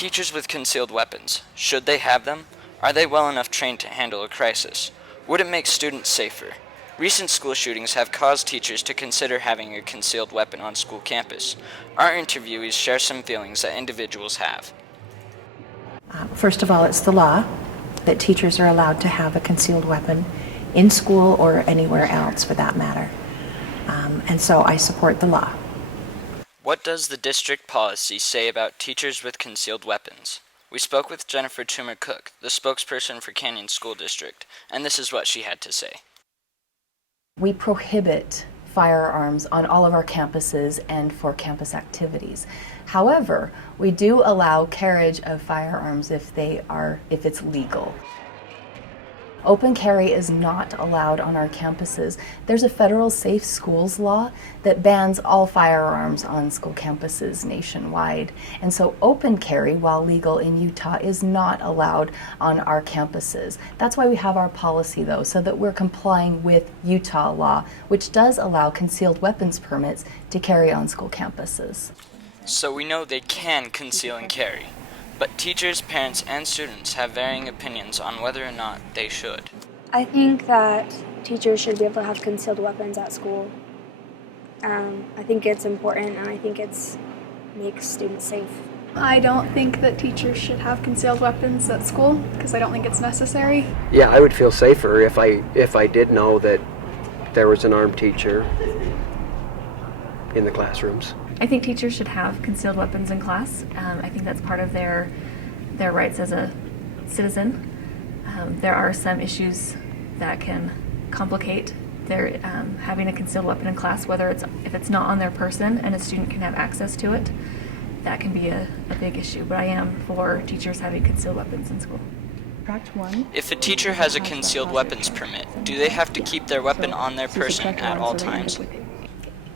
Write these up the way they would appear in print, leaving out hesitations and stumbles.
Teachers with concealed weapons, should they have them? Are they well enough trained to handle a crisis? Would it make students safer? Recent school shootings have caused teachers to consider having a concealed weapon on school campus. Our interviewees share some feelings that individuals have. First of all, it's the law that teachers are allowed to have a concealed weapon in school or anywhere else for that matter. And so I support the law. What does the district policy say about teachers with concealed weapons? We spoke with Jennifer Toomer Cook, the spokesperson for Canyon School District, and this is what she had to say. We prohibit firearms on all of our campuses and for campus activities. However, we do allow carriage of firearms if it's legal. Open carry is not allowed on our campuses. There's a federal safe schools law that bans all firearms on school campuses nationwide. And so open carry, while legal in Utah, is not allowed on our campuses. That's why we have our policy though, so that we're complying with Utah law, which does allow concealed weapons permits to carry on school campuses. So we know they can conceal and carry. But teachers, parents, and students have varying opinions on whether or not they should. I think that teachers should be able to have concealed weapons at school. I think it's important, and I think it makes students safe. I don't think that teachers should have concealed weapons at school because I don't think it's necessary. Yeah, I would feel safer if I did know that there was an armed teacher in the classrooms. I think teachers should have concealed weapons in class. I think that's part of their rights as a citizen. There are some issues that can complicate their having a concealed weapon in class, whether if it's not on their person and a student can have access to it. That can be a big issue, but I am for teachers having concealed weapons in school. If a teacher has a concealed weapons permit, do they have to keep their weapon on their person at all times?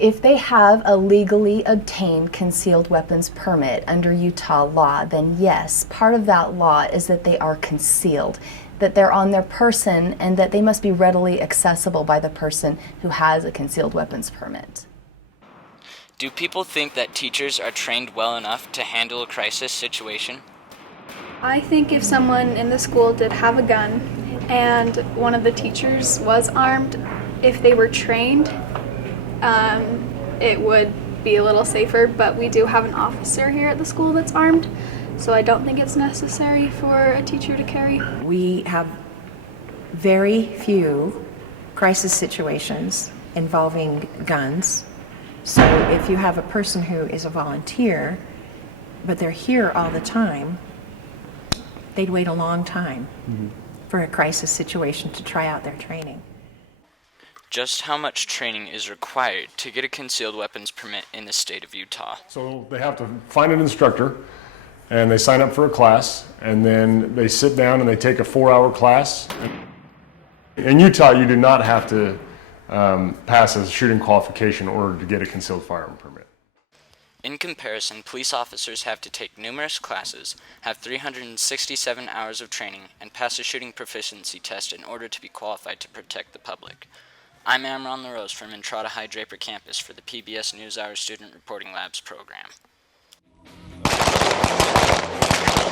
If they have a legally obtained concealed weapons permit under Utah law, then yes, part of that law is that they are concealed, that they're on their person, and that they must be readily accessible by the person who has a concealed weapons permit. Do people think that teachers are trained well enough to handle a crisis situation? I think if someone in the school did have a gun and one of the teachers was armed, if they were trained, it would be a little safer, but we do have an officer here at the school that's armed, so I don't think it's necessary for a teacher to carry. We have very few crisis situations involving guns. So if you have a person who is a volunteer, but they're here all the time, they'd wait a long time for a crisis situation to try out their training. Just how much training is required to get a concealed weapons permit in the state of Utah? So they have to find an instructor, and they sign up for a class, and then they sit down and they take a 4-hour class. In Utah, you do not have to pass a shooting qualification in order to get a concealed firearm permit. In comparison, police officers have to take numerous classes, have 367 hours of training, and pass a shooting proficiency test in order to be qualified to protect the public. I'm Amron LaRose from Entrada High Draper campus for the PBS NewsHour Student Reporting Labs program.